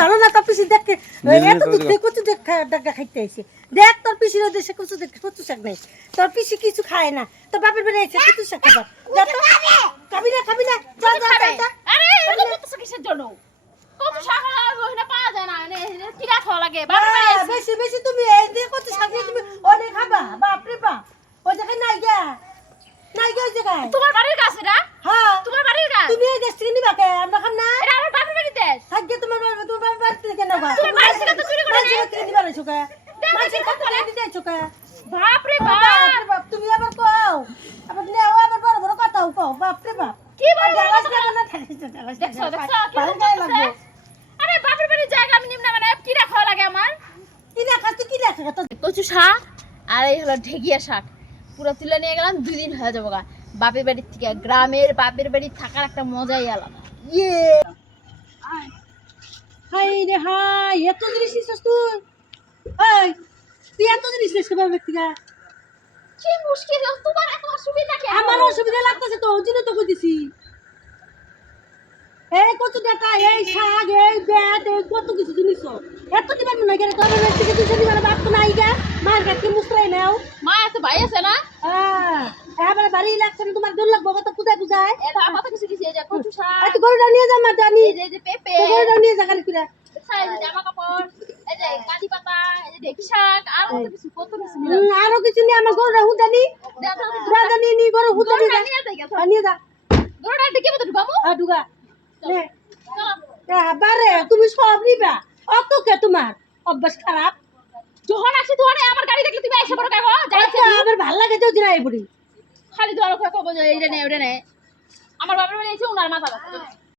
ভালো না তোর পিসি দেখে এত দুধ দিয়ে কচু ডাকা খাইতে আইছে দেখ তোর পিসির দেশে কচু দেখে কচু শাক নাই তোর পিসি কিছু খায় না তোর বাপের বাড়ি আইছে কচু শাক খাবার যা তো খাবি না যা যা যা আরে এরকম করতেছ কিসের জন্য কচু শাক ওখানে পাওয়া যায় না কিরা খাওয়া লাগে বাপের বাড়ি আইছি বেশি বেশি তুমি এই দিয়ে কচু শাক দিয়ে তুমি অনেক খাবা বাপ রে বাপ ওই জায়গায় নাই গা ওই জায়গায় তোমার বাড়ির কাছে না হ্যাঁ তোমার বাড়ির কাছে তুমি এই দেশ থেকে নিবা কে আমরা খাম না এটা আমার বাপের বাড়ির দেশ থাকবে তোমার বাড়ি থেকে নেবা তোমার বাড়ি থেকে তো চুরি করে নেয় থেকে নিবা রেছো কে মাঝে কত রেডি যাইছো কে বাপ রে বাপ বাপ তুমি আবার কও আবার নেও আবার বড় বড় কথা কও বাপ রে বাপ কি বলবো ডালাস দেব না দেখছো কি ভালো গায়ে লাগবে আরে বাপের বাড়ির জায়গা আমি নিম না মানে কিরা খাওয়া লাগে আমার কি দেখা তুই কি দেখা তো কচু শাক আর এই হলো ঢেকিয়া শাক পুরো তুলে নিয়ে গেলাম 2 দিন হয়ে যাবো গা বাপের বাড়ির থেকে গ্রামের বাপের বাড়ি থাকার একটা মজাই আলাদা ইয়ে হাই রে হাই এত জিনিস নিছিস তুই এই তুই এত জিনিস নিছিস বাবা ব্যক্তিগা কি মুশকিল তোমার এত অসুবিধা কি আমার অসুবিধা লাগতেছে তো ওই জন্য তো কইতেছি এই কত ডাটা এই শাক এই ব্যাট এই কত কিছু জিনিস এত দিবার মনে করে তোর ব্যক্তিকে তুই জানি মানে বাপ তো নাই গা মার কাছে মুসরাই নাও মা আছে ভাই আছে না হ্যাঁ এবার বাড়ি লাগছে না তোমার দূর লাগবো কত পূজা পূজায় এটা কত কিছু দিছে এই যে কচু শাক আচ্ছা গরুটা নিয়ে যা মা জানি এই যে পেঁপে গরুটা নিয়ে যা গালি করে এই যে জামা কাপড় এই যে কাঁদি পাতা এই যে ঢেকি শাক আর কত কিছু আরো কিছু নিয়ে আমার গরুটা হুদানি রাজা নিয়ে নি গরু হুদানি নিয়ে যা গরুটা ঢেকি মতো ঢুকাবো ঢুকা নে চলো বারে তুমি সব নিবা অত কে তোমার অভ্যাস খারাপ যখন আসি তখন আমার গাড়ি দেখলে তুমি এসে পড়ো কাগো যাইছে আমার ভাল লাগে তো জিরাই বুড়ি খালি দোয়ার কই কব যে এইটা নে ওটা নে আমার বাবার বাড়ি এসে উনার মাথা ব্যথা